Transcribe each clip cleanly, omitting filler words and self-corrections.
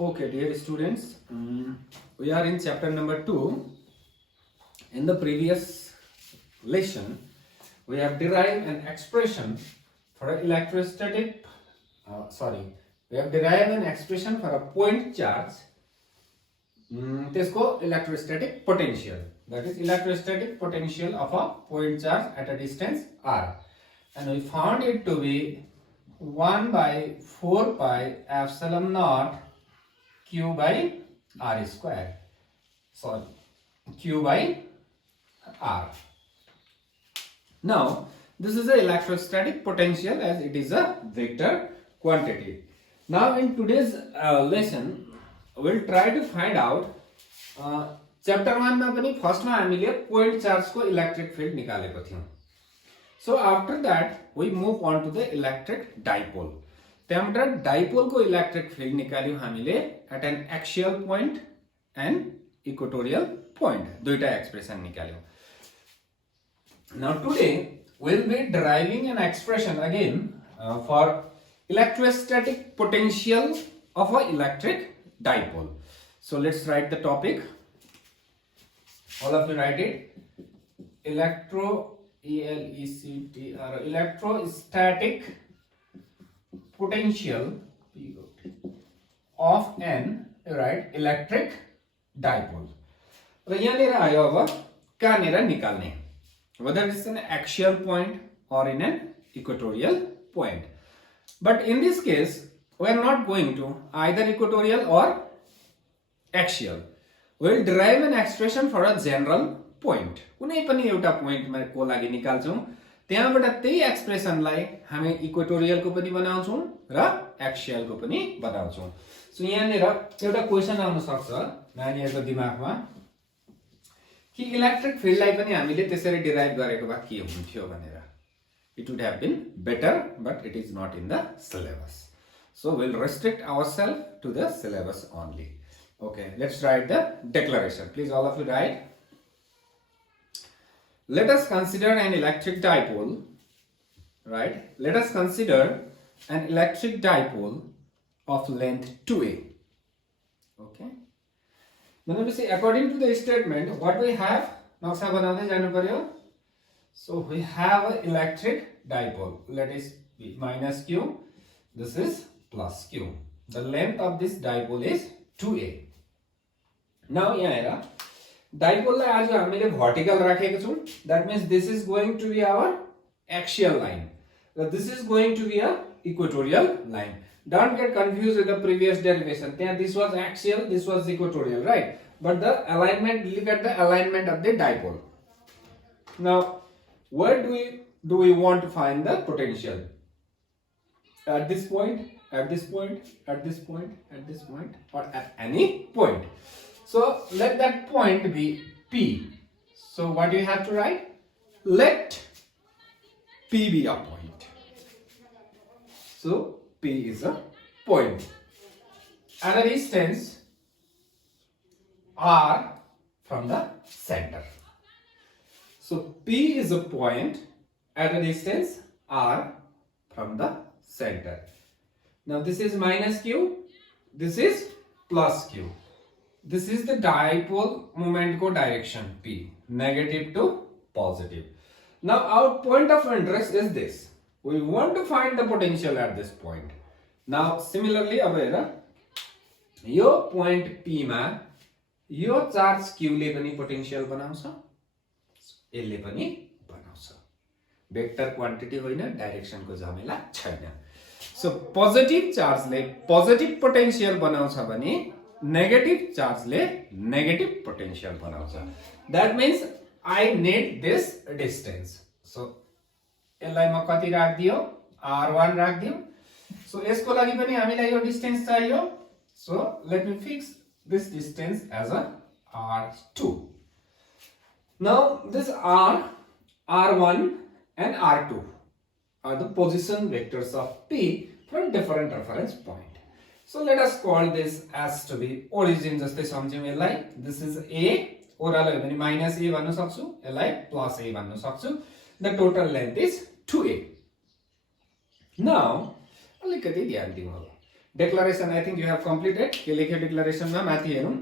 Okay, dear students, we are in chapter number 2. In the previous lesson, we have derived an expression for an electrostatic, we have derived an expression for a point charge, त्यसको electrostatic potential, that is electrostatic potential of a point charge at a distance r, and we found it to be 1 by 4 pi epsilon naught q by r square, q by r. Now this is the electrostatic potential as it is a vector quantity. Now in today's lesson we'll try to find out chapter 1 मा पनि first मा हामीले point charge को electric field निकालेको थियौं. So after that we move on to the electric dipole. त्यहाँबाट dipole को electric field निकाल्यौं हामीले at an axial point and equatorial point. दुईटा expression निकाल्यौं. Now today we'll be deriving an expression again for electrostatic potential of an electric dipole. So let's write the topic. All of you write it. Electrostatic potential of an electric dipole. र यहाँनिर आयो अब कहाँनिर निकाल्ने, whether it's an axial point or in an equatorial point. But in this case we are not going to either equatorial or axial. We will derive an expression for a general point. कुनै पनि एउटा point को लागि निकाल्छौं, त्यहाँबाट त्यही expression लाई हामी equatorial को पनि बनाउँछौं र एक्सियल को पनि बनाउँछौं. सो यहाँनिर एउटा क्वेशन आउन सक्छ नानीहरुको दिमागमा कि इलेक्ट्रिक फिल्ड लाई पनि हामीले त्यसरी डिराइभ गरेको भए के हुन्थ्यो भनेर. It would have been better, but it is not in the syllabus. So we'll restrict ourselves to the syllabus only. Okay, let's write the declaration. Please all of you write. Let us consider an electric dipole, right? Let us consider an electric dipole of length 2a. Okay. Then we say according to the statement, what we have, नक्शा बनाउँदै जानु पर्यो. So we have an electric dipole. Let it be minus q. This is plus q. The length of this dipole is 2a. Now here dipole लाई आज हामीले vertical राखेको छौं. That means this is going to be our axial line. So this is going to be a equatorial line. Don't get confused with the previous derivation. This was axial, this was equatorial, right? But the alignment, look at the alignment of the dipole. Now where do we want to find the potential? At this point, at this point, at this point, at this point, or at any point. So let that point be P. So what do you have to write? Let P be a point. So P is a point at a distance R from the center. So P is a point at a distance R from the center. Now this is minus Q, this is plus Q. This is the dipole moment ko direction P, negative to positive. Now our point of interest is this. We want to find the potential at this point. Now similarly अब हेर यो point P मा यो charge Q ले पनि potential बनाउँछ, यसले पनि बनाउँछ. वेक्टर क्वान्टिटी होइन, डाइरेक्सन को झमेला छैन. सो पोजिटिभ चार्जले पोजिटिभ पोटेन्शियल बनाउँछ भने नेगेटिभ चार्जले नेगेटिभ पोटेन्शियल बनाउँछ. That means I need this distance. So यसलाई म कति राख्दियो, r1 राख्दियो. सो यसको लागि पनि हामीलाई यो डिस्टेंस चाहियो. So let me fix this distance as a r2. Now this r1 and r2 are the position vectors of P from different reference point. So let us call this as to be origin. जस्तै सम्झौं यसलाई. This is a, ओह्रालो हो भने minus a भन्न सक्छु, यसलाई plus a भन्न सक्छु. The total length is 2a. Now अलिकति ध्यान दिनु होला. Declaration, I think you have completed. के लेख्यो declaration मा माथि हेरौं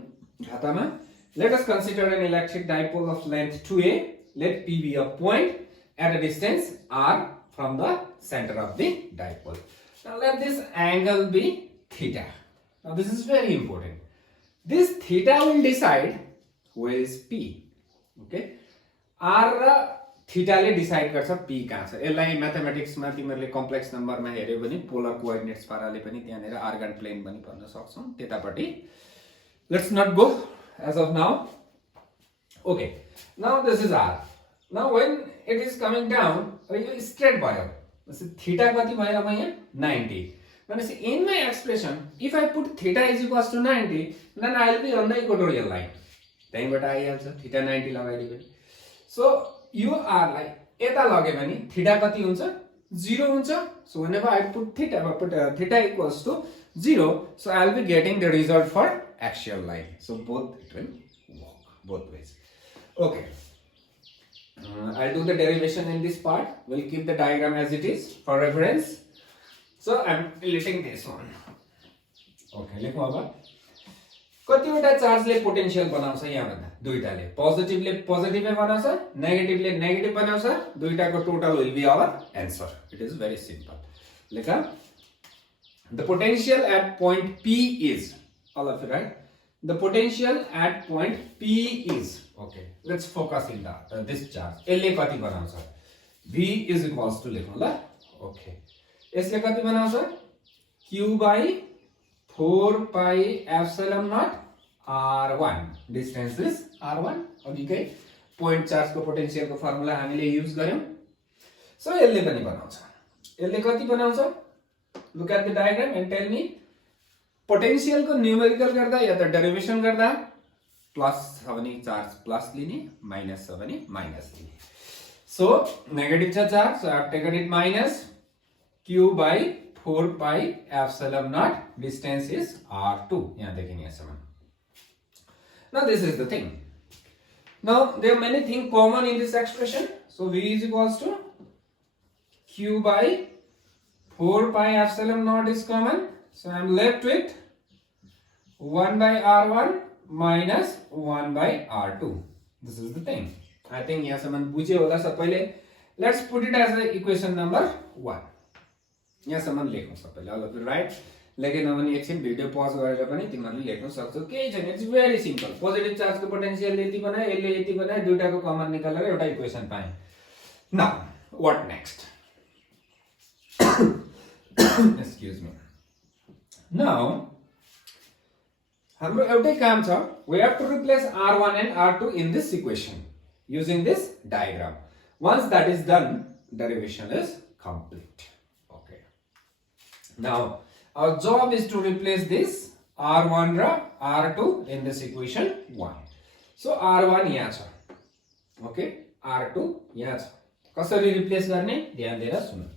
खातामा. Let us consider an electric dipole of length 2a. Let P be a point at a distance r from the center of the dipole. Now let this angle be theta. Now this is very important. This theta will decide where is P. Okay. R र theta ले decide गर्छ P कहाँ छ. यसलाई mathematics मा तिमीहरुले complex number मा हेर्यो भने polar coordinates पाराले पनि त्यहाँनेर argand plane पनि भन्न सक्छौ त्यतापटि. Let's not go as of now. Okay. Now this is R. Now when it is coming down, यो straight भयो. Theta कति भयो अब यहाँ 90. भनेपछि in my expression, if I put theta is equals to 90, then I will be on the equatorial line. त्यहीबाट आइहाल्छ theta 90 लगाइदियो. So you are like यता लगे भने theta कति हुन्छ 0 हुन्छ. So whenever I put theta equals to 0, so I will be getting the result for axial line. So both it will work both ways. Okay. I'll do the derivation in this part. We'll keep the diagram as it is for reference. So I'm deleting this one. Okay, लेखौं अब. कतिवटा चार्जले potential बनाउँछ यहाँ भन्दा दुईटाले. पोजिटिभले पोजिटिभै बनाउँछ, नेगेटिभले negative बनाउँछ. दुईटाको total will be our answer. It is very simple. लेखा. The potential at point P is, all of you right? The potential at point P is, okay, let's focus in this charge. यसले कति बनाउँछ? V is equals to लेखौं ल. Okay. यसले कति बनाउँछ? Q by 4 pi epsilon naught R1. Distance is R1. अघिकै point charge को potential को formula हामीले use गर्यौं. So यसले पनि बनाउँछ. यसले कति बनाउँछ? Look at the diagram and tell me. Potential को numerical गर्दा या त derivation गर्दा plus छ भने charge plus लिने, minus छ भने minus लिने. So negative छ charge, so I have taken it minus Q by 4 pi epsilon naught. Distance is R2. यहाँ देखिने यहाँसम्म. Now this is the thing. Now there are many things common in this expression. So V is equals to Q by 4 pi epsilon naught is common. So I am left with 1 by R1 minus 1 by R2. This is the thing. I think यहाँसम्म बुझ्यो होला सबैले. Let's put it as a equation number 1. यहाँसम्म लेखौं सबैले. All of you right? लेखेन भने एकछिन video pause गरेर पनि तिमीहरुले लेख्न सक्छौ. केही छैन. It's very simple. Positive charge को पोटेन्शियल यति बनाए, यसले यति बनाए, दुईटाको कमन निकालेर एउटा इक्वेसन पाए. Now, what next? Excuse me. Now, हाम्रो एउटै काम छ. We have to replace R1 and R2 in this equation using this diagram. Once that is done, derivation is complete. Okay. Now, our job is to replace this R1 र R2 in this equation 1. So R1 यहाँ छ. Okay, R2 यहाँ छ. कसरी replace गर्ने ध्यान दिएर सुन्नु.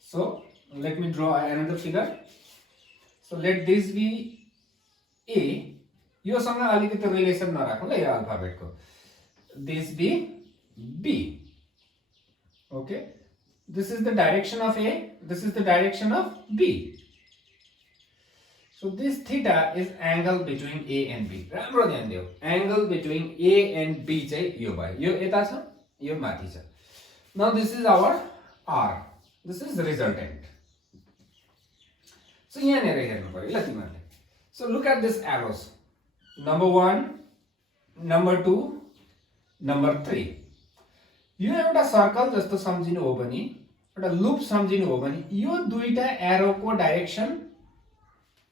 So let me draw another figure. So let this be A. यो सँग अलिकति रिलेसन नराखौं ल यो अल्फाबेट को. This be B. Okay. This is the direction of A. This is the direction of B. So this theta is angle between A and B. राम्रो ध्यान दियो. Angle between A and B चाहिँ यो भयो. यो यता छ, यो माथि छ. Now this is our R. This is the resultant. So यहाँनेर हेर्नु पर्यो ल तिमीहरुले. So look at this arrows. Number 1, number 2, number 3. यो एउटा सर्कल जस्तो सम्झिनु हो भने, एउटा लूप सम्झिनु हो भने, यो दुईटा एरो को डाइरेक्सन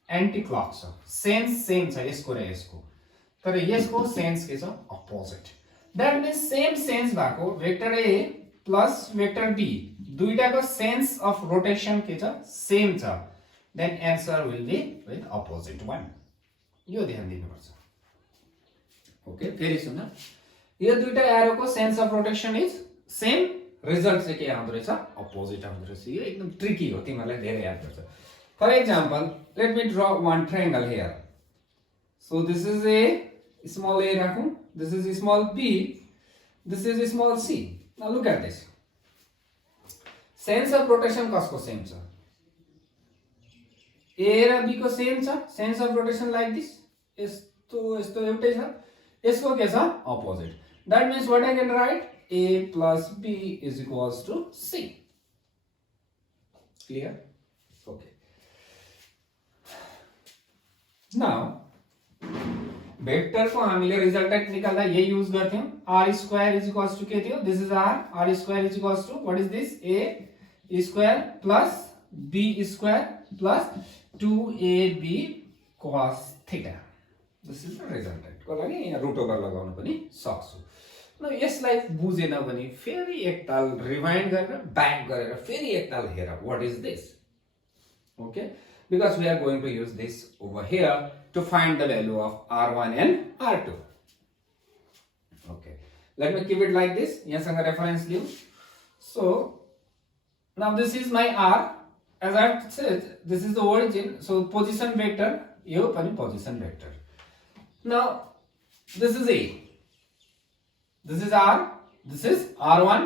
एन्टी क्लक छ. सेन्स सेम छ यसको र यसको. तर यसको सेन्स के छ? Opposite. That means same sense भएको vector A plus vector B दुईटाको सेन्स अफ रोटेसन के छ? सेम छ. Then answer will be with opposite one. यो ध्यान दिनुपर्छ. ओके, फेरि सुन. यो दुईटा एरो को sense of rotation is same. Result चाहिँ के आउँदो रहेछ? अपोजिट आउँदो रहेछ. यो एकदम ट्रिकी हो, तिमीहरुलाई धेरै याद गर्छ. For example, let me draw one triangle here. So this is a small a राखौं, this is a small b, this is a small c. Now look at this. Sense of rotation कसको same छ? ए र be को same छ, sense of rotation like this, यस्तो यस्तो एउटै छ, यसको के छ opposite. That means what I can write? A plus B is equals to C. Clear? Okay. Now vector को हामीले रिजल्टेंट निकाल्दा यही युज गर्थ्यौं. r square is equals to के थियो? This is r square is equals to what is this? a square plus b square प्लस 2ab cos theta. This is the resultant. को लागि यहाँ रुट ओभर लगाउन पनि सक्छु. न यसलाई बुझेन भने फेरि एकताल रिवाइन्ड गरेर ब्याक गरेर फेरि एकताल हेर what is this. Okay, because we are going to use this over here to find the value of R1 and R2. Okay, let me keep it like this. Yes, I'm reference liu. So now this is my R. As I have said, this is the origin. So position vector, you pani position vector. Now this is A. This is R. This is R1,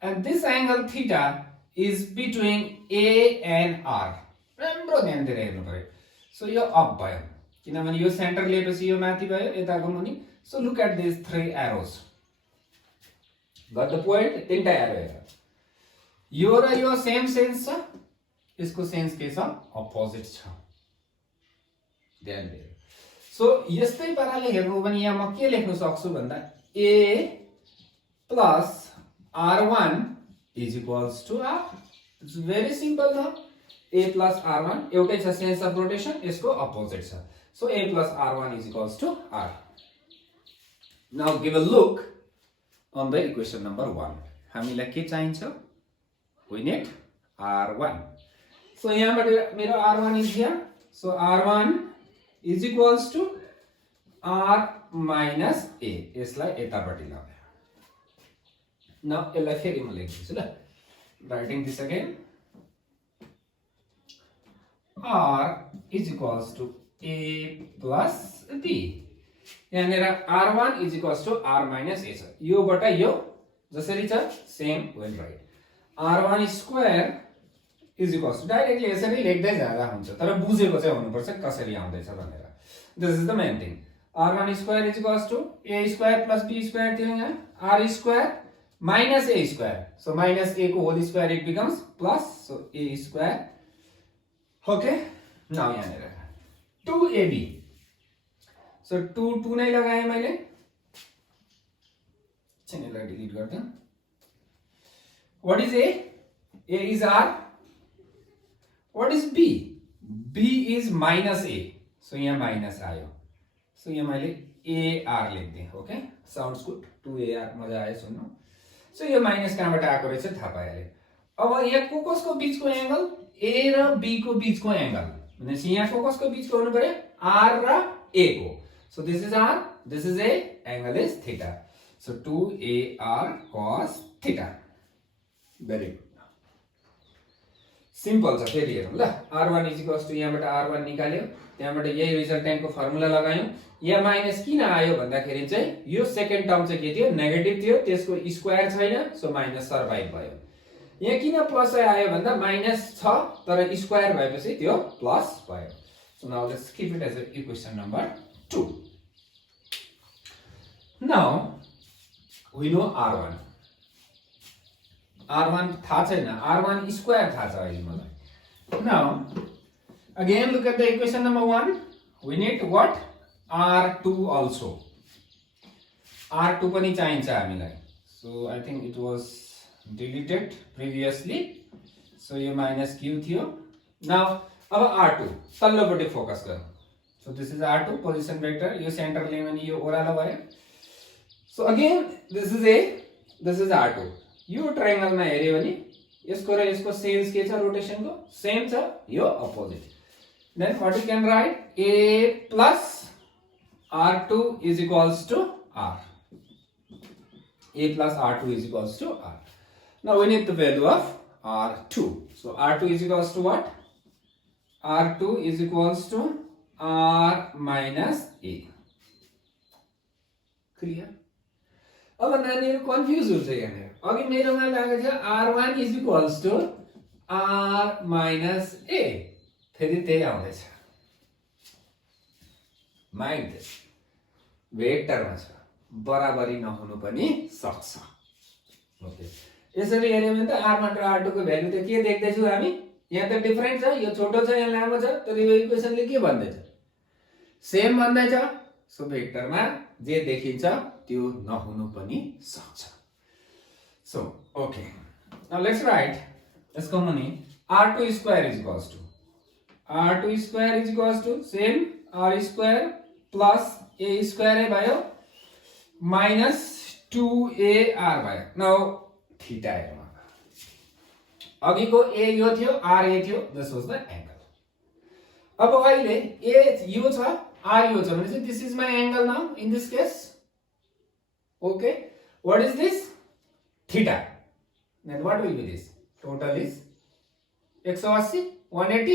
and this angle theta is between A and R. राम्रो ध्यान दिएर हेर्नु पर्यो. So यो up भयो किनभने यो centre लिएपछि यो माथि भयो, यताको मुनि. So look at this three arrows. Got the point? तीनटा एरो हेर. यो र यो सेम सेन्स छ, यसको सेन्स के छ? अपोजिट छ. ध्यान दिएर. सो यस्तै पाराले हेर्नु भने यहाँ म के लेख्न सक्छु भन्दा A plus R1 is equals to R. It's very simple now. A plus R1 एउटै छ, सेन्स अफ रोटेसन, यसको अपोजिट छ. So A plus R1 is equals to R. Now give a look on the equation number 1. हामीलाई के चाहिन्छ? We need R1. So यहाँबाट मेरो R1 is here. So R1 is equals to R minus A. यसलाई यतापट्टि लगाए. Now यसलाई फेरि म लेख्छु ल. Writing this again. R is equals to A plus B. यहाँनिर R1 is equals to R minus A छ. यो बटा यो जसरी छ same well right. R1 square is equals to directly यसरी लेख्दै जाँदा हुन्छ, तर बुझेको चाहिँ हुनुपर्छ कसरी आउँदैछ भनेर. This is the main thing. R1 square is equals to A square plus B square थियो यहाँ. R square minus A square. So minus A को whole square it becomes plus. So A square. Okay, now यहाँ 2AB. So 2 नै लगाएँ मैले. यसलाई delete गर्दा. What is A? A is R. What is B? B is minus A. So यहाँ minus आयो. So यहाँ मैले AR लेख्दिएँ. Okay, sounds good. 2AR मजा आयो सुन्नु. So यो माइनस कहाँबाट आएको रहेछ थाहा पाइहाल्यो. अब यहाँ कसको बीचको एंगल? A र B को बीचको एंगल. भनेपछि यहाँ कसको बीचको हुनु पर्यो? R र A को. So this is R, this is A, angle is theta. So 2AR cos theta. Very good. Simple छ. फेरि हेरौँ ल. R1 is equals to यहाँबाट R1 निकाल्यो, त्यहाँबाट यही रिजल्टेन्टको फर्मुला लगायौं. यहाँ माइनस किन आयो भन्दाखेरि चाहिँ यो सेकेन्ड टर्म चाहिँ के थियो? नेगेटिभ थियो, त्यसको स्क्वायर छैन, सो माइनस सर्भाइभ भयो. यहाँ किन प्लस आयो भन्दा माइनस छ तर स्क्वायर भएपछि त्यो प्लस भयो. So now let's keep it as a equation number 2. Now we know R1. R1 थाहा छैन, R1 स्क्वायर थाहा छ अहिले मलाई. Now again look at the equation number 1. We need what? R2 also. R2 पनि चाहिन्छ हामीलाई. So I think it was deleted previously. So यो minus Q थियो. Now अब R2 तल्लोपट्टि फोकस गरौँ. So this is R2 position vector. यो centre लियो भने यो ओह्रालो भयो. So again this is A, this is R2. यो ट्रायंगलमा हेर्यो भने यसको र यसको सेन्स के छ रोटेसनको? सेम छ, यो opposite. Then what you can write? A plus R2 is equals to R. A plus R2 is equals to R. Now we need the value of R2. So R2 is equals to what? R2 is equals to R minus A. Clear? अब नानीहरु confuse हुन्छ यहाँ. अघि मेरोमा लागेको थियो R1 is equals to R minus A. फेरि त्यही आउँदैछ माइन्ड दिस भेक्टरमा छ बराबरी नहुनु पनि सक्छ ओके यसरी हेर्यो भने त r1 र r2 को भ्यालु त के देख्दैछौ हामी यहाँ त डिफरेन्ट छ यो छोटो छ यहाँ लामो छ तर यो इक्वेसनले के भन्दैछ सेम भन्दैछ सो भेक्टरमा जे देखिन्छ त्यो नहुनु पनि सक्छ so okay now let's write यसको मुनि r2 square is equals to r2 square is equals to same r square plus a square भयो minus 2ar भयो नाउ थीटा हेरौँ अघिको a यो थियो r a थियो दिस वाज द एंगल अब अहिले a यो छ r यो छ भनेपछि this is my angle now in this case okay what is this theta then what will be this total is 180 180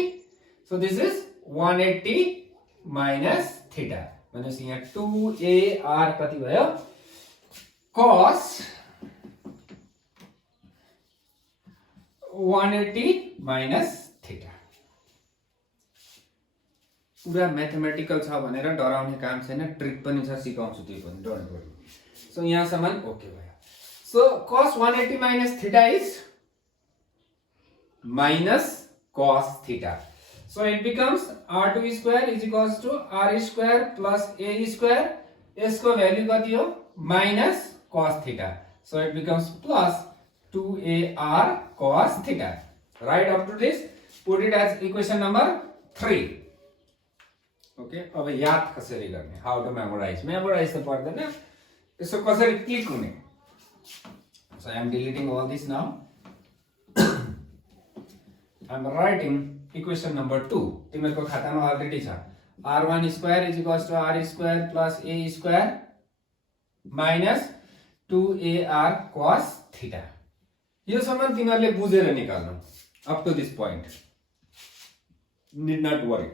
so this is 180 minus theta भनेपछि यहाँ 2ar कति भयो cos 180 minus theta पुरा म्याथमेटिकल छ भनेर डराउने काम छैन ट्रिक पनि छ सिकाउँछु त्यो पनि डोन्ट वरी सो यहाँसम्म ओके भयो So cos 180 minus theta is minus cos theta. So it becomes r2 square is equals to r square plus a square. S को value कति हो minus cos theta. So it becomes plus 2ar cos theta. Right up to this, put it as equation number 3. Okay. अब याद कसरी गर्ने? How to memorize? Memorize त पर्दैन. यसो कसरी क्लिक हुने? So I am deleting all this now. I am writing equation number 2. तिम्रो खातामा अलरेडी छ r1 square is equals to r square plus a square minus 2ar cos theta. यो सम्म तिमीहरुले बुझेर निकाल्नु up to this point. Need not worry.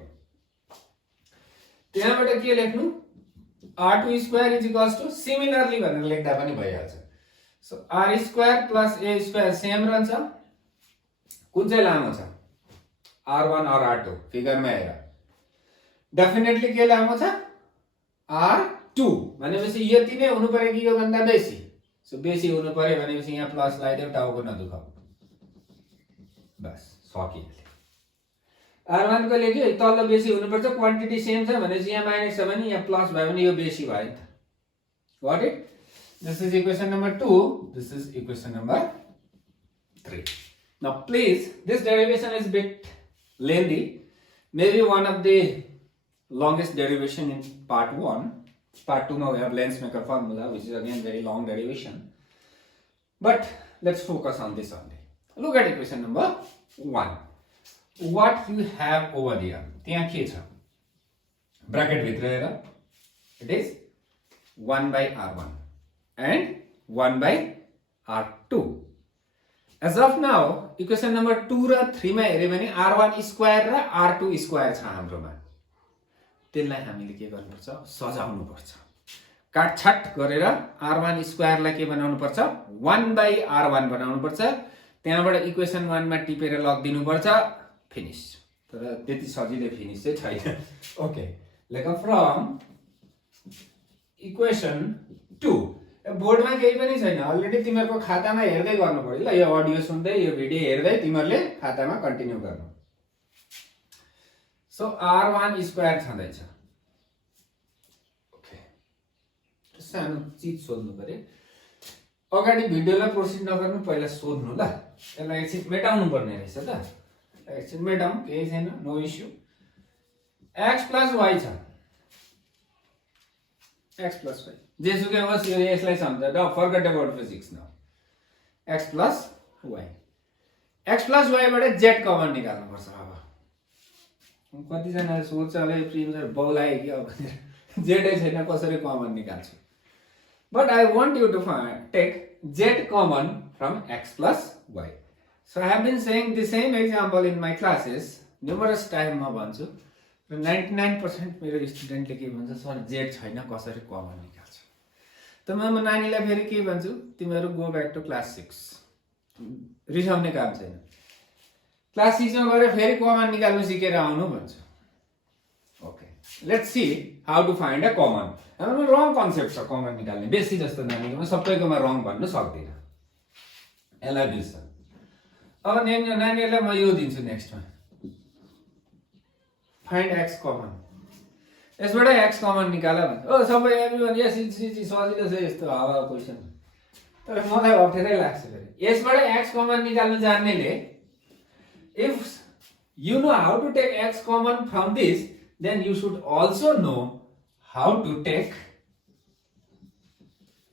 त्यहाँबाट के लेख्नु r2 square is equals to similarly भनेर लेख्दा पनि भइहाल्छ So r square plus a square same रहन्छ कुन चाहिँ लामो छ r1 और r2 फिगरमा हेर डेफिनेटली के लामो छ r2 भनेपछि यति नै हुनु पर्यो कि यो भन्दा बेसी सो बेसी हुनु पर्यो भनेपछि यहाँ प्लस लगाइदेऊ टाउको नदुखाऊ बस सकिहाल्यो r1 को लेख्यो तल बेसी हुनु पर्छ क्वान्टिटी सेम छ भनेपछि यहाँ माइनस छ भने यहाँ प्लस भयो भने यो बेसी भयो नि त got it This is equation number 2. This is equation number 3. Now please, this derivation is a bit lengthy. Maybe one of the longest derivation in part 1. Part 2 now we have Lensmaker formula, which is again very long derivation. But let's focus on this only. Look at equation number 1. What you have over there? त्यहाँ के छ? Bracket भित्र हेर. It is 1 by r1. And 1 by r2. As of now, equation number 2 र 3 मा हेर्यो भने r1 square र r2 square छ हाम्रोमा त्यसलाई हामीले के गर्नुपर्छ सजाउनु पर्छ काटछाट गरेर r1 square लाई के बनाउनु पर्छ 1 by r1 बनाउनु पर्छ त्यहाँबाट इक्वेसन 1 मा टिपेर लगिदिनु पर्छ फिनिश तर त्यति सजिलै फिनिश चाहिँ छैन ओके लेख फ्रम इक्वेसन 2 बोर्डमा केही पनि छैन अलरेडी तिमीहरुको खातामा हेर्दै गर्नु पर्यो ल यो अडियो सुन्दै यो भिडियो हेर्दै तिमीहरुले खातामा कन्टिन्यु गर्नु सो r1 स्क्वायर छँदैछ ओके सानो चीज सोध्नु पर्यो अगाडि भिडियोलाई प्रोसिड नगर्नु पहिला सोध्नु ल यसलाई एकछिन मेटाउनु पर्ने रहेछ त एकछिन मेटाउँ केही छैन नो इश्यू x + y छ x + y जेसुकै होस् यो यसलाई सम्झ forget about physics now x + y x + y बाट z कमन निकाल्नु पर्छ अब कति जनाले सोच्छ होला यो प्रिन्सर बौलाए कि अब z छैन कसरी कमन निकाल्छु but I want you to take z common from x + y so I have been saying the same example in my classes numerous time म भन्छु र 99% मेरो स्टुडेन्टले के भन्छ सर z छैन कसरी कमन निकाल्छु त म नानीलाई फेरि के भन्छु तिमीहरु गो ब्याक टु क्लास 6 रिसाउने काम छैन क्लास 6 मा गएर फेरि कमन निकाल्नु सिकेर आउनु भन्छ। Okay, let's see how to find a common. हाम्रो रङ कन्सेप्ट छ कमन निकाल्ने, बेसी जस्तो नानीकोमा सबैकोमा रङ भन्न सक्दिन, यसलाई बुझ्छ। अब नानीहरूलाई म यो दिन्छु नेक्स्टमा, फाइन्ड एक्स कमन। यसबाट एक्स कमन निकाल भन्छ। ओ सबै एभ्रीवन यस इजी सजिलो छ यस्तो हावा क्वेसन, तर मलाई अप्ठ्यारै लाग्छ फेरि। यसबाट एक्स कमन निकाल्नु जान्नेले, if you know how to take x common from this, then you should also know how to take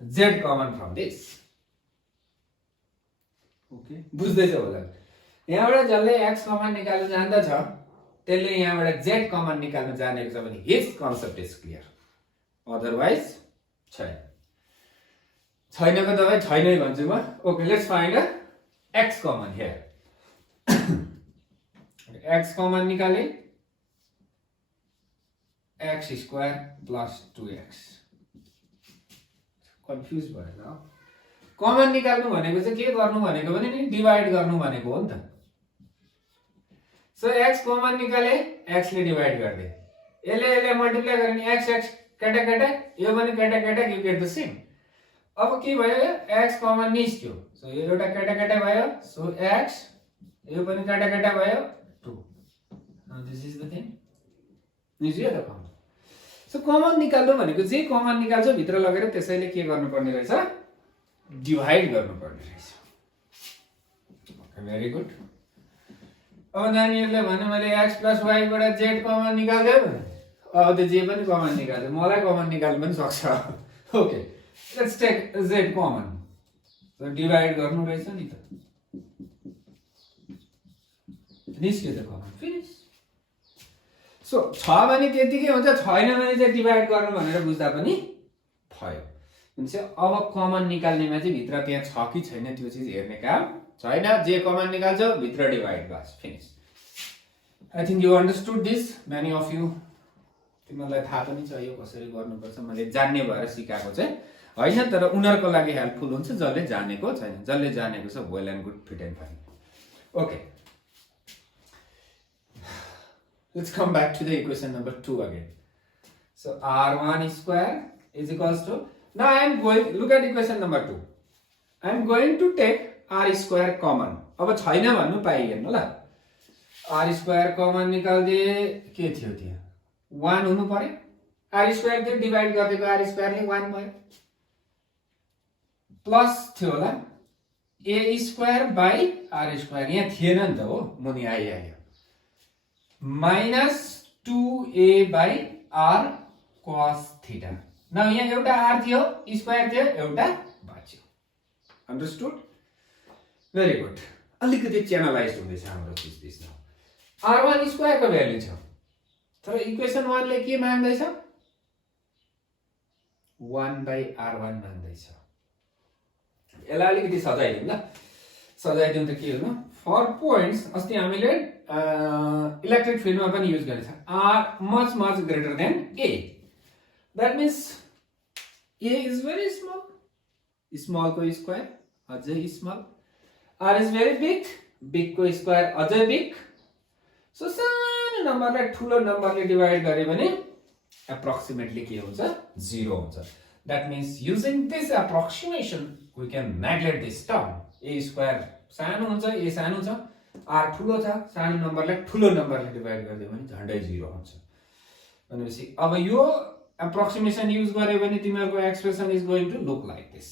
z common from this. Okay, बुझ्दैछ होला? यहाँबाट जसले x कमन निकाल्न जान्दछ त्यसले यहाँबाट z कमन निकाल्न जानेको छ भने his concept is clear. Otherwise छैन। छैनको दबाई छैनै भन्छु म। Okay, let's find a x common here. x common निकाले x square plus 2x। Confuse भएन। कमन निकाल्नु भनेको चाहिँ के गर्नु भनेको भने नि डिवाइड गर्नु भनेको हो नि त। सो x कमन निकाले x ले डिवाइड गर्दै, यसले मल्टिप्लाई गरे नि x x केटा केटा, यो पनि केटा केटा, यु गेट द सेम। अब के भयो, x कमन निस्क्यो, सो यो एउटा केटा केटा भयो, सो x यो पनि केटा केटा भयो 2। Now this is the thing. निस्क्यो त कमन। सो कमन निकाल्नु भनेको जे कमन निकाल्छ भित्र लगेर त्यसैले के गर्नुपर्ने रहेछ, डिवाइड गर्नुपर्ने रहेछ। Okay, very good. अब नानीहरूले भने मैले x + y बाट z कमन निकाल्दै भने, अब त्यो जे पनि कमन निकाल्छ, मलाई कमन निकाल्नु पनि सक्छ। Okay, let's take z common. So divide गर्नु रहेछ नि त, निस्क्यो त कमन, फिनिश। सो छ भने त्यतिकै हुन्छ, छैन भने चाहिँ डिभाइड गर्नु भनेर बुझ्दा पनि भयो। हुन्छ, अब कमन निकाल्नेमा चाहिँ भित्र त्यहाँ छ कि छैन त्यो चीज हेर्ने काम छैन। जे कमन निकाल्छ भित्र divide bus, finish. I think you understood this, many of you. तिमीलाई थाहा पनि छ यो कसरी गर्नुपर्छ, मैले जान्ने भएर सिकाएको चाहिँ हैन, तर उनीहरुको लागि हेल्पफुल हुन्छ जसले जानेको छैन। जसले जानेको छ well and good, fit and fine. Okay, let's come back to the equation number 2 again. So r1 square is equals to, now I am going, look at equation number 2. I am going to take r square common. अब छैन भन्नु पाइएन ल। r square common निकाल्दे के थियो त्यहाँ 1 हुनु पर्यो। r square त्यो डिवाइड गर्दिएको r square ले 1 भयो, प्लस थियो होला a square by r square, यहाँ थिएन नि त हो, मुनि आइहाल्यो, minus 2a by r cos theta। न यहाँ एउटा r थियो, स्क्वायर थियो, एउटा बाँच्यो। Understood, very good. अलिकति च्यानलाइज हुँदैछ हाम्रो चिज त्यसमा। r1 स्क्वायर को भ्यालु छ, तर इक्वेसन 1 ले के माग्दैछ, 1 by r1 माग्दैछ। यसलाई अलिकति सजाइदिउँ ल, सजाइदिउँ त के हुनु, फर पोइन्ट्स अस्ति हामीले इलेक्ट्रिक फिल्डमा पनि युज गरेछ, R much much greater than A. That means A is very small, small को स्क्वायर अझै small, R is very big, big को स्क्वायर अझै बिग। सो सानो नम्बरलाई ठुलो नम्बरले डिवाइड गरे भने एप्रोक्सिमेटली के हुन्छ, 0 हुन्छ। That means using this approximation we can neglect this term. A square सानो हुन्छ, ए सानो छ, आर ठुलो छ, सानो नम्बरलाई ठुलो नम्बरले डिवाइड गर्दियो भने झन्डै 0 हुन्छ। भनेपछि अब यो एप्रोक्सिमेसन युज गर्यो भने तिमीहरुको expression is going to look like this.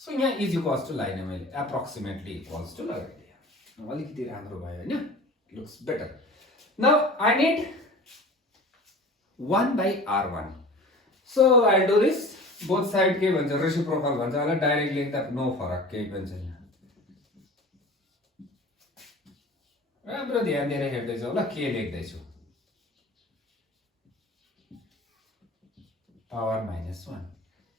So यहाँ इज इक्वल्स टु लाइन मैले एप्रोक्सिमेटली इक्वल्स टु लगाइदिएँ, अलिकति राम्रो भयो हैन, looks better. Now I need 1 by r1। So I do this, both side के भन्छ, रेसिप्रोकल भन्छ होला, डाइरेक्ट लेख्दा नो फरक, केही पनि छैन। राम्रो ध्यान दिएर हेर्दैछ होला के लेख्दैछु, पावर -1।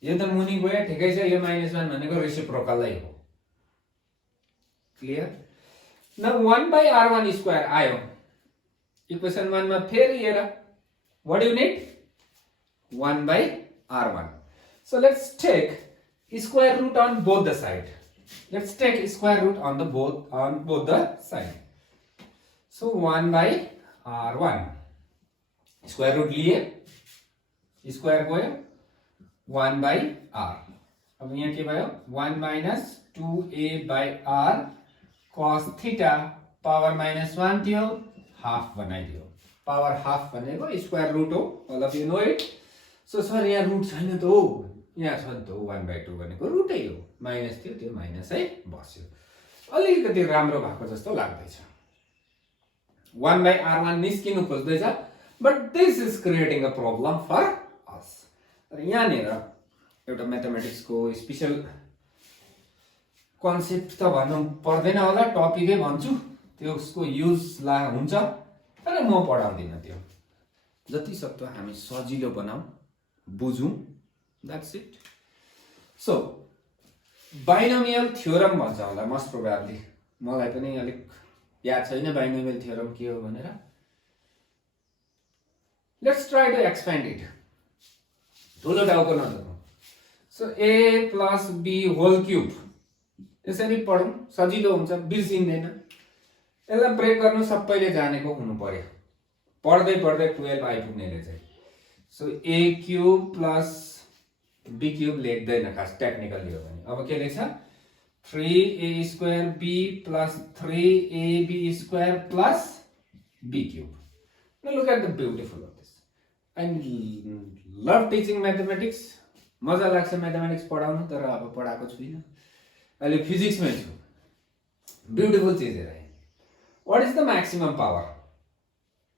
यो त मुनि गयो ठिकै छ, यो -1 भनेको रेसिप्रोकलै हो। क्लियर? न 1 by r1 स्क्वायर आयो इक्वेसन 1 मा, फेरि हेर what you need, 1 by r1। So let's take square root on both the side. Let's take square root on both the side. So 1 by r1 square root लिए square गयो 1 by r. अब यहाँ के भयो 1 minus 2a by r cos theta power minus 1 थियो half बनाइदियो. Power half भनेको square root हो. All of you know it. So sir यहाँ root छैन त हो. यहाँ छ नि त 1 by 2 भनेको रुटै हो. माइनस थियो त्यो माइनस है बस्यो. अलिकति राम्रो भएको जस्तो लाग्दैछ. 1 by r1 निस्किनु खोज्दैछ. But this is creating a problem for us. र यहाँनिर एउटा म्याथमेटिक्स को स्पेशल कन्सेप्ट त भन्नु पर्दैन होला टपिकै भन्छु त्यो उसको युज ला हुन्छ तर म पढाउँदिन त्यो जति सक्दो हामी सजिलो बनाऊ बुझौं that's it. So binomial theorem भन्छ होला मोस्ट प्रोबेबली मलाई पनि अलिक याद छैन बाइनोमियल थ्योरम के हो भनेर. Let's try to expand it. ठुलो टाउको नजाऊ. So a plus b whole cube यसरी पढौं सजिलो हुन्छ बिर्सिँदैन. यसलाई ब्रेक गर्नु सबैले जानेको हुनु पर्यो. पढ्दै पढ्दै 12 आइपुग्नेले चाहिँ. So a cube plus b cube लेख्दैन खास टेक्निकली हो भने. अब के लेख्छ 3a square b plus 3ab square plus b cube. Now look at the beautiful of this. I love teaching mathematics. मजा लाग्छ म्याथमेटिक्स पढाउनु तर अब पढाएको छुइनँ. अहिले फिजिक्समै छु. ब्युटिफुल चीज हेर. What is the maximum power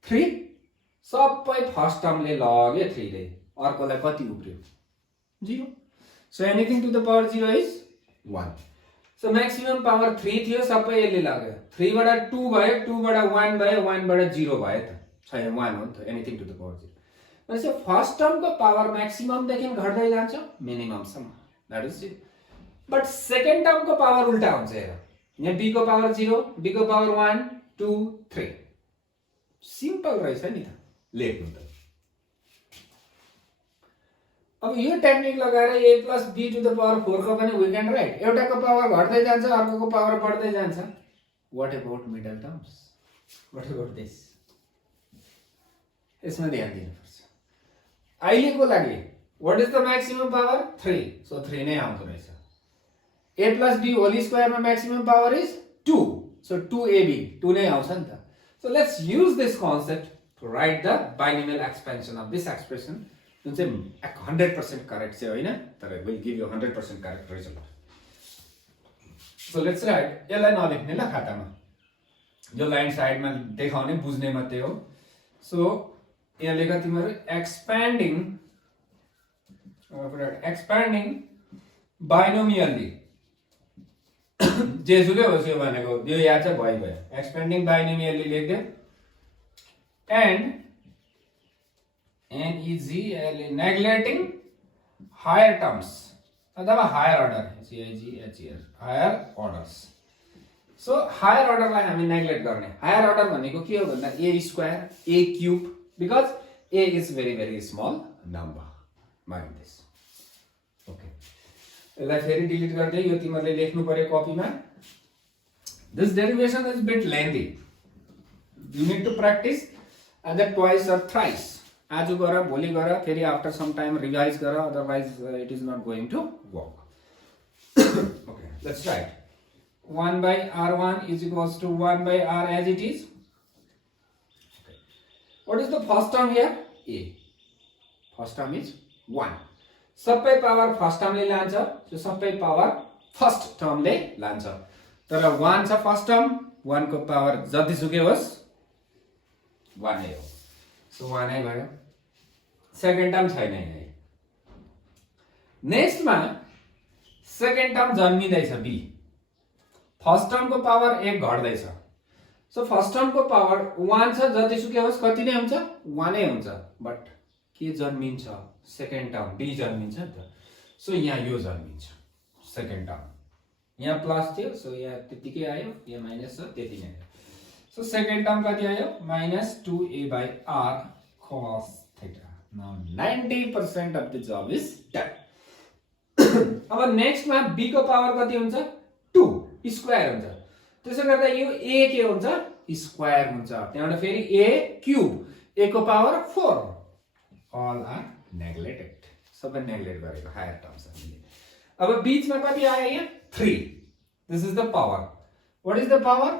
3 सबै फर्स्ट टर्मले लग्यो 3 ले अर्कोलाई कति उब्रियो 0. So anything to the power 0 is 1. So maximum power 3 थियो सबै यसले लाग्यो 3 बाट 2 भयो 2 बाट 1 भयो 1 बाट 0 भयो त छैन 1 हो नि त anything to the power 0. So first term को power maximum देखि घट्दै जान्छ मिनिमम सम्म that is it. But second term को power उल्टा हुन्छ हेर. यहाँ b को power 0 b को power 1 2 3 सिम्पल रहेछ नि त लेख्नु त. अब यो टेक्निक लगाएर a plus b to the power 4 को पनि we can write. एउटाको पावर घट्दै जान्छ अर्कोको पावर बढ्दै जान्छ. What about middle terms? What about this? यसमा ध्यान दिनुपर्छ. अहिलेको लागि what is the maximum power 3 so 3 नै आउँदो रहेछ. a plus b whole square मा maximum power is 2 so 2ab 2 नै आउँछ नि त. So let's use this concept to write the binomial expansion of this expression जुन चाहिँ 100% करेक्ट चाहिँ होइन तर will give you 100% correct result. So let's write. यसलाई नलेख्ने ल खातामा जो लाइन साइडमा देखाउने बुझ्ने मात्रै हो. सो यहाँ लेखा तिम्रो एक्सपेन्डिङ बाइनोमियली जेसुकै होस् यो भनेको यो याद चाहिँ भयो. एक्सपेन्डिङ बाइनोमियली लेख्दै एन्ड नेग्लेक्टिङ हायर टर्म्स अथवा higher order higher orders. So higher अर्डरलाई हामी नेग्लेक्ट गर्ने. हायर अर्डर भनेको के हो भन्दा a square a cube because a is very small number. Mind this. Okay. यसलाई फेरि डिलिट गर्दै यो तिमीले लेख्नु पर्यो कपीमा. This derivation is bit lengthy. You need to practice either twice or thrice. आज गर भोलि गर फेरि after some time revise गर otherwise it is not going to work. Okay, let's try it. 1 by r1 is equals to 1 by r as it is. What is the first term here? A. First term is 1. सबै power first टर्मले लान्छ so सबै power first टर्मले लान्छ. तर 1 छ first term 1 को power जतिसुकै होस् 1 नै हो. सो 1 नै भयो. सेकेन्ड टर्म छैन यहाँ. नेक्स्टमा सेकेन्ड टर्म जन्मिदैछ b. फर्स्ट टर्म को पावर 1 घट्दैछ. सो फर्स्ट टर्म को पावर 1 छ जतिसुकै होस् कति नै हुन्छ 1 नै हुन्छ. बट के जन्मिन्छ सेकेन्ड टर्म b जन्मिन्छ नि त. सो यहाँ यो जन्मिन्छ सेकेन्ड टर्म. यहाँ प्लस थियो सो यहाँ त्यतिकै आयो यहाँ माइनस छ त्यति नै. सो सेकेन्ड टर्म कति आयो -2a by r cos theta. Now 90% of the job is done. अब नेक्स्टमा b को पावर कति हुन्छ स्क्वायर हुन्छ त्यसो गर्दा यो a के हुन्छ स्क्वायर हुन्छ त्यहाँबाट फेरि a क्यूब a को पावर 4 all are neglected सबै नेग्लेक्ट गरेको हायर टर्म्स हामीले अब बीचमा कति आयो यहाँ 3 this is the power what is the power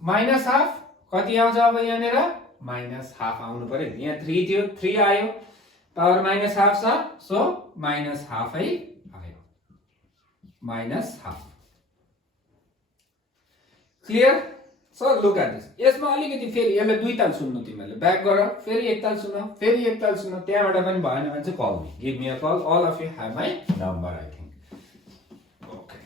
minus half कति आउँछ अब यहाँनेर माइनस हाफ आउनु पर्यो यहाँ 3 थियो 3 आयो पावर माइनस हाफ छ सो माइनस हाफ है आयो minus half clear so look at this यसमा अलिकति फेरि यसलाई दुई ताल सुन्नु तिमीले ब्याक गर फेरि एक ताल सुन फेरि एक ताल सुन त्यहाँबाट पनि भएन भने चाहिँ call me give me a call all of you have my number I think okay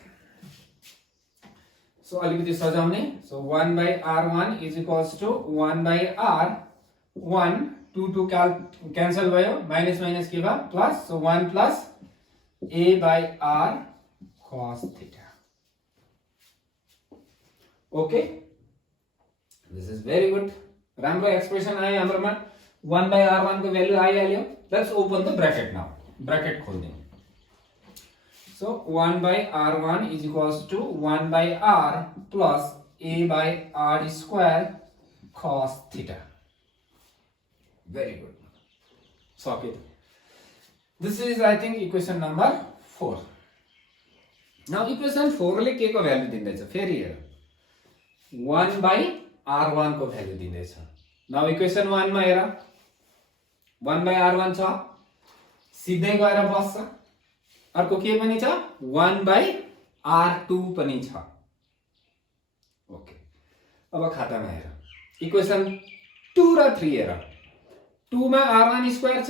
so अलिकति सजाउने so 1/r1 is equals to 1/r1 2 2 cancel भयो माइनस माइनस के भयो plus so 1 plus a/r cos theta okay this is very good राम्रो expression आयो हाम्रोमा 1/r1 को value आइहाल्यो let's open the bracket now bracket खोल्दियौ so 1/r1 is equals to 1/r plus a/r square cos theta very good सकियो this is I think equation number 4 now equation 4 ले के को भ्यालु दिँदैछ फेरि हेर 1/r1 को भ्यालु दिँदैछ नाउ इक्वेसन 1 मा हेर 1/r1 छ सिधै गएर बस्छ अर्को के पनि छ 1/r2 पनि छ ओके अब खातामा हेर इक्वेसन 2 र 3 हेर 2 मा r1 स्क्वायर छ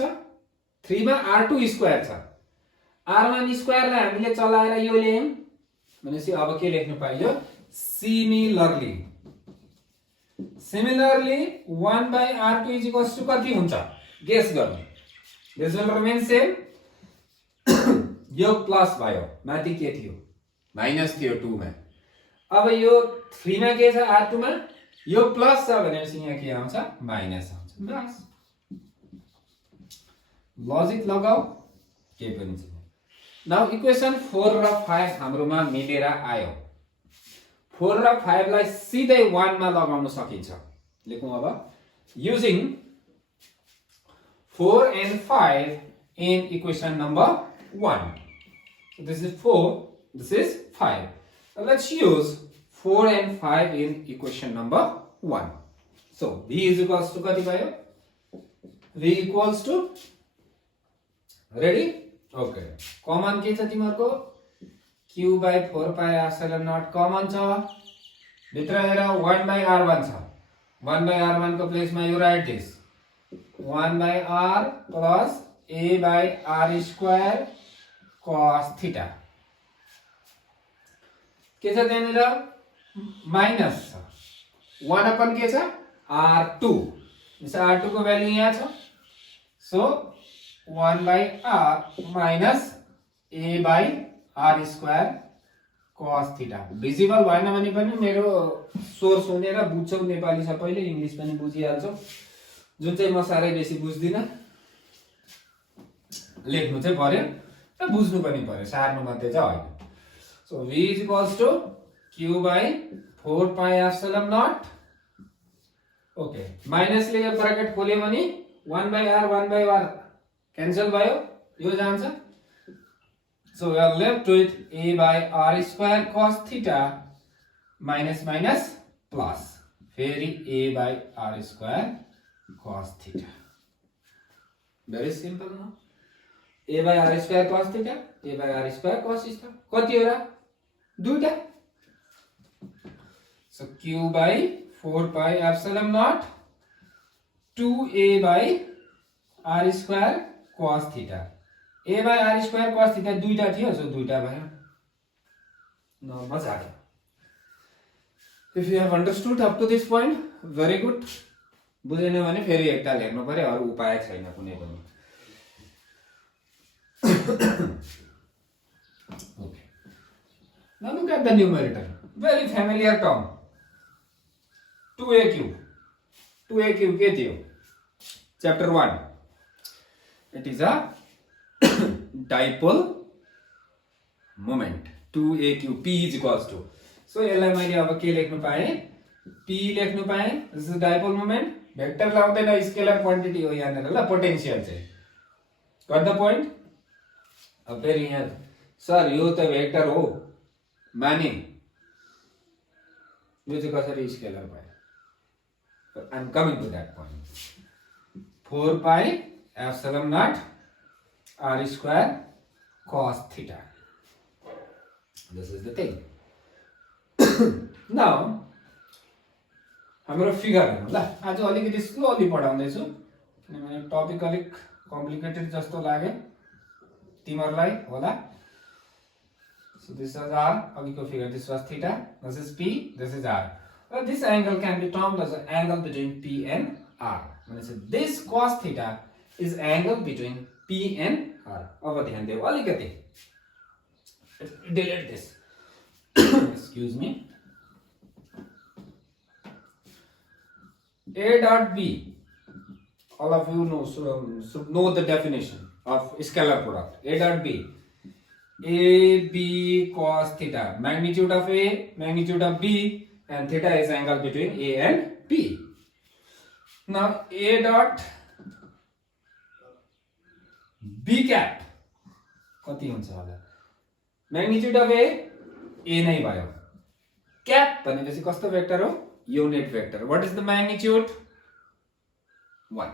3 मा r2 स्क्वायर छ r1 स्क्वायर लाई हामीले चलाएर यो ल्यायौं भनेपछि अब के लेख्नु पाइयो Similarly 1/r2 is equals to कति हुन्छ गेस गर्नु दिस विल रिमेन सेम यो प्लस भयो माथि के थियो माइनस थियो 2 मा अब यो 3 मा के छ r2 मा यो प्लस छ भनेपछि यहाँ के आउँछ माइनस आउँछ बस लजिक लगाऊ के पनि छैन नाउ इक्वेसन 4 र 5 हाम्रोमा मिलेर आयो 4 र 5 लाई सिधै 1 मा लगाउन सकिन्छ लेखौं अब using 4 and 5 in equation number 1 so this is 4 this is 5 now let's use 4 and 5 in equation number 1 so v is equals to कति भयो v equals to ready okay common के छ तिमीहरुको q/4 pi epsilon naught common छ भित्र हेर 1/r1 छ 1/r1 को प्लेसमा you write this 1/r plus a/r square cos theta के छ त्यहाँनिर माइनस छ 1 अपन के छ r2 यसो r2 को भ्यालु यहाँ छ so 1/r minus a/r square cos theta visible भएन भने पनि मेरो सोर्स हुनेर बुझ्छौ नेपाली सबैले इंग्लिश पनि बुझिहाल्छौ जुन चाहिँ म सारै बेसी बुझ्दिन लेख्नु चाहिँ पर्यो र बुझ्नु पनि पर्यो सार्नु मात्रै चाहिँ हैन so v is equals to q/4 pi epsilon naught okay minus ले यो ब्रैकेट खोल्यो भने 1/r क्यान्सल भयो यो जान्छ so we are left with a/r square cos theta minus minus plus फेरि a/r square cos theta very simple no a/r square cos theta a/r square cos theta कति हो र दुईटा so q/4 pi epsilon naught 2a/r square cos theta a/r square cos theta दुईटा थियो so दुईटा भयो न मजा आयो if you have understood up to this point very good बुझेन भने फेरि एकताल हेर्नु पर्यो अरु उपाय छैन कुनै पनि okay now look at the numerator very familiar term 2a cube के थियो chapter 1 it is a dipole moment 2a cube p is equals to सो यसलाई मैले अब के लेख्नु पाएँ, पी लेख्नु पाएँ. This is dipole moment. Vector लाउँदैन, स्केलर क्वान्टिटी हो यहाँनिर ल. पोटेन्शियल चाहिँ गट द पोइन्ट. अब फेरि यहाँ सर यो त भेक्टर हो माने, यो चाहिँ कसरी स्केलर भयो? I am coming to that point. 4 pi epsilon naught R square cos theta. This is the thing. Now हाम्रो फिगर हेर्नु ल. आज अलिकति स्लोली पढाउँदैछु किनभने टपिक अलिक कम्प्लिकेटेड जस्तो लाग्यो तिमीहरूलाई होला. So this is r, अघिको figure this was theta, this is p, this is r. This angle can be termed as an angle between p and r. भनेपछि this cos theta is angle between p and r. अब ध्यान देऊ अलिकति. Delete this. Excuse me. A dot b. All of you know should know the definition of scalar product. A dot b. A b cos theta. Magnitude of A, magnitude of b, and theta is angle between A and b. Now A dot b cap. कति हुन्छ होला? Magnitude of A नै भयो. Cap भनेपछि कस्तो vector हो? Unit vector. What is the magnitude? 1.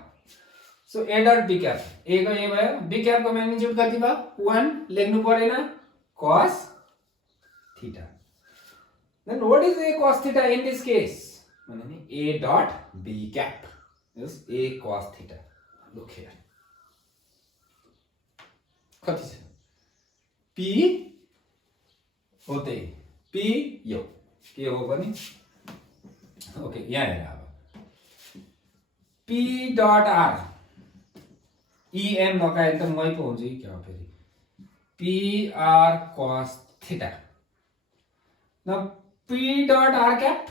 So A dot b cap. A को A भयो. B cap को magnitude कति भयो? 1 लेख्नु परेन? Cos theta. Then what is A cos theta in this case? भने A dot b cap is A cos theta. Look here. कति छ? P हो त्यही. P यो के हो भने ओके यहाँ हेर अब P डट R EM लगाए त मै पो हुन्छ कि क्या हो फेरि P R cos theta. Now P dot R cap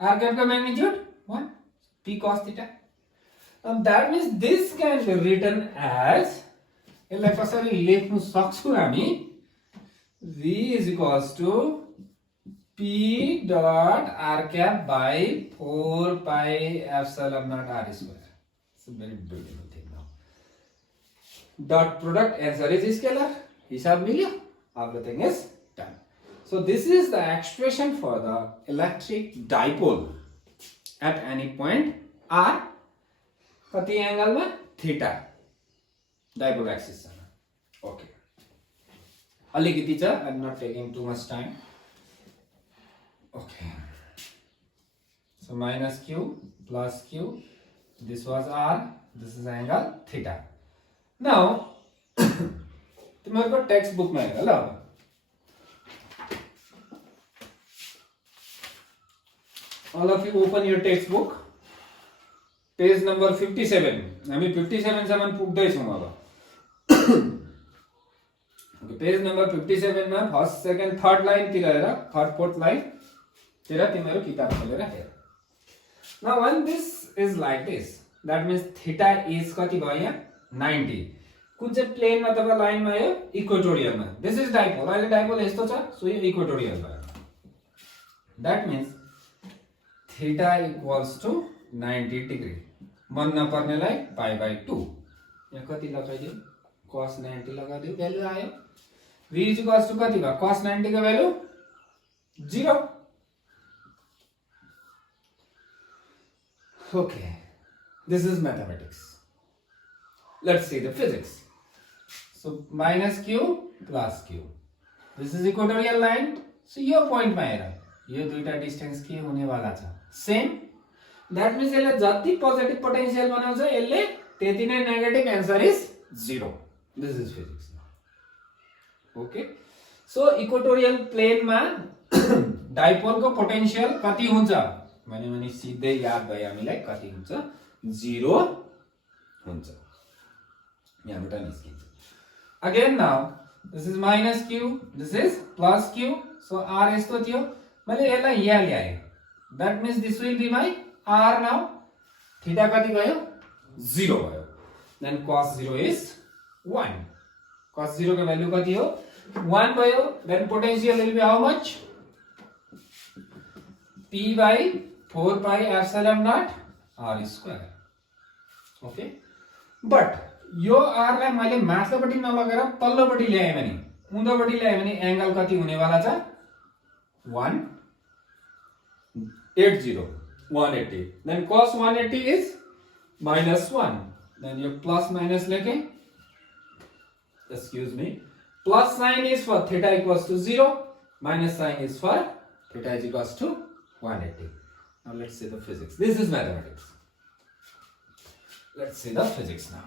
का magnitude 1 P cos theta. That means this can be written as यसलाई कसरी लेख्नु सक्छौं हामी V is equals to P dot R cap by 4 pi epsilon naught R square. It's a very beautiful thing now. Dot product answer is scalar. हिसाब मिल्यो. Everything is done. So this is the expression for the electric dipole at any point R. कति angle में? Theta. Dipole axis. Okay. अलिकति छ. I'm not taking too much time. Okay. So minus q plus q. This was r. This is angle theta. Now, तुम्हारे को text book में है ना? All of you open your textbook. Page number 57. हामी 57 सम्म पुग्दै छौं अब. पेज नंबर 57 में फर्स्ट सेकेंड थर्ड लाइन तिर हेर, थर्ड फोर्थ लाइन तिर तिमीहरु किताब खोलेर हेर. Now when this is like this, that means theta is कति भयो यहाँ? 90. कुन चाहिँ प्लेन मा तब लाइन मा यो इक्वेटोरियल मा. This is dipole. अहिले dipole यस्तो छ, सो यो इक्वेटोरियल भयो. That means theta equals to 90 degree. मन नपर्नेलाई पाई बाइ 2. यहाँ कति लगाइदियो? cos 90 लगाइदियो, भ्यालु आयो. V is equals to कति भयो? cos 90 को value 0. Okay, this is mathematics. Let's see the physics. So minus q plus q. This is equatorial line. So यो point मा हेर, यो दुईटा डिस्टेन्स के हुने वाला छ? सेम. That means यसले जति पोजिटिभ पोटेन्शियल बनाउँछ यसले त्यति नै negative. Answer is 0. This is physics now. Okay. So equatorial plane मा डाइपोल को पोटेन्शियल कति हुन्छ? भने सिधै याद भयो हामीलाई कति हुन्छ? 0 हुन्छ. यहाँबाट निस्किन्छ. Again now, this is minus q, this is plus q. So r यस्तो थियो. मैले यसलाई यहाँ ल्याए. That means this will be my r now. Theta कति भयो? 0 भयो. Then cos 0 is 1. Cos 0 का value कति हो? 1 भयो. Then potential will be how much? P by 4 pi epsilon naught r square. Okay. But यो r लाई मैले माथिल्लोपट्टि नलगेर तल्लोपट्टि ल्याएँ भने उँधोपट्टि ल्याएँ भने एंगल कति हुनेवाला छ 180. Then cos 180 is -1. Then you plus minus लेके, excuse me, plus sign is for theta equals to 0, minus sign is for theta is equals to 180. Now let's see the physics. This is mathematics. Let's see the physics now.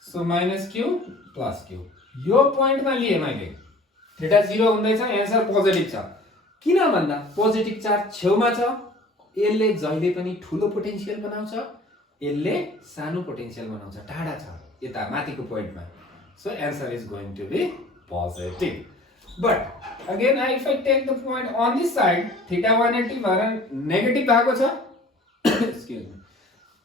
So minus q plus q. यो point मा लिए मैले theta 0 हुँदैछ, answer positive छ. किन भन्दा positive charge छेउमा छ, यसले जहिले पनि ठुलो पोटेन्शियल बनाउँछ, यसले सानो पोटेन्शियल बनाउँछ, टाढा छ यता माथिको पोइन्टमा. So answer is going to be positive. But again if I take the point on this side, theta 180 भएर नेगेटिभ भएको छ. Excuse me.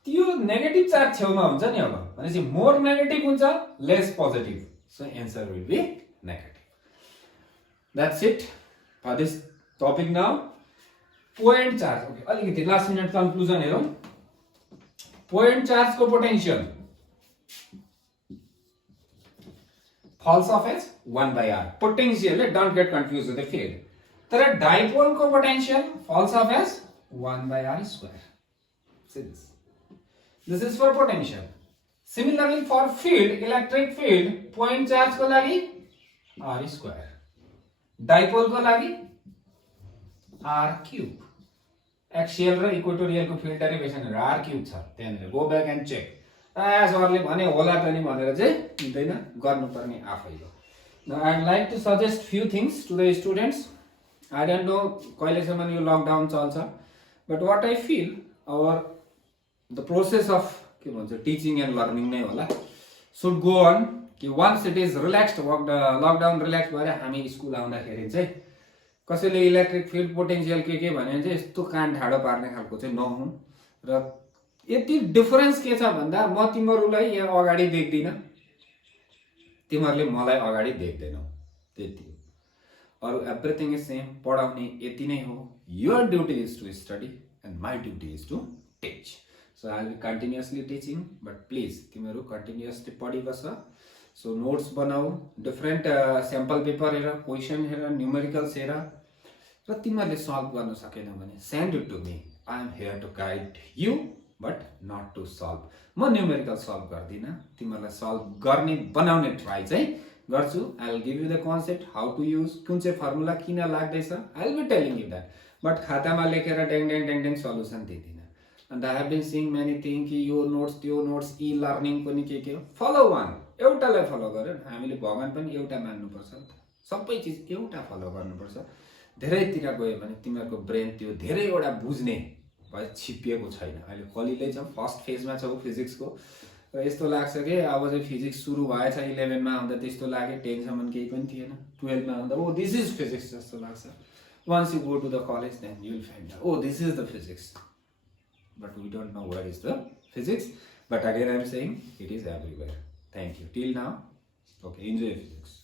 त्यो नेगेटिभ चार्ज छेउमा हुन्छ नि, अब भनेपछि मोर नेगेटिभ हुन्छ, lace positive. So answer will be negative. That's it for this topic now. Point charge. Okay, अलिकति लास्ट मिनट कन्क्लुजन हेरौं. Point charge को potential false of h 1 by r. Potential, don't get confused with the field. तर dipole को potential false of h 1 by r square. See this. This is for potential. Similarly for field, electric field, point charge को लागि r square. Dipole को लागि r cube. Axial र equatorial को field डेरिवेसन r cube छ. त्यहाँनिर go back and check. सरले भने होला त नि भनेर चाहिँ हुँदैन, गर्नुपर्ने आफै हो. Now I would like to suggest few things to the students. I don't know कहिलेसम्म यो लकडाउन चल्छ, but what I feel the process of के भन्छ टिचिङ एन्ड लर्निङ नै होला, should go on. कि once it is relaxed, lockdown relax भएर हामी स्कुल आउँदाखेरि चाहिँ कसैले इलेक्ट्रिक फिल्ड पोटेन्शियल के भने चाहिँ यस्तो कान ठाडो पार्ने खालको चाहिँ नहुन्. र यति डिफरेन्स के छ भन्दा म तिमीहरूलाई यहाँ अगाडि देख्दिन, तिमीहरूले मलाई अगाडि देख्दैनौ, त्यति हो. अरु एभ्रिथिङ इज सेम. पढाउने यति नै हो. Your duty is to study and my duty is to teach. So I will be continuously teaching, but please तिमीहरू कन्टिन्युअसली पढिबस. सो नोट्स बनाऊ, डिफरेन्ट स्याम्पल पेपर हेर, क्वेसन हेर, न्युमेरिकल्स हेर, र तिमीहरूले सल्भ गर्न सकेन भने send it to me. I am here to guide you but not to solve. म न्युमेरिकल सल्भ गर्दिनँ, तिमीहरूलाई सल्भ गर्ने बनाउने ट्राई चाहिँ गर्छु. I will give you the concept, how to use, कुन चाहिँ फर्मुला किन लाग्दैछ, I will be telling you that. But खातामा लेखेर ड्याङ ड्याङ ड्याङ ड्याङ सल्युसन दिँदिनँ. अन्त I have been seeing many thing कि यो नोट्स त्यो नोट्स, इ लर्निङ पनि के हो. फलो वान, एउटालाई फलो गर. हामीले भगवान पनि एउटा मान्नुपर्छ, सबै चिज एउटा फलो गर्नुपर्छ. धेरैतिर गयो भने तिमीहरूको ब्रेन त्यो धेरैवटा बुझ्ने भए छिपिएको छैन. अहिले कलिलै छ, फर्स्ट फेजमा छौ फिजिक्सको, र यस्तो लाग्छ कि अब चाहिँ फिजिक्स सुरु भएछ 11 मा आउँदा त्यस्तो लाग्यो, 10 सम्म केही पनि थिएन, 12 मा आउँदा ओ दिस इज फिजिक्स जस्तो लाग्छ. Once you go to the college, then you will find out, oh, this is the physics. But we don't know where is the physics. But again, I am saying it is everywhere. Thank you. Till now, okay, enjoy physics.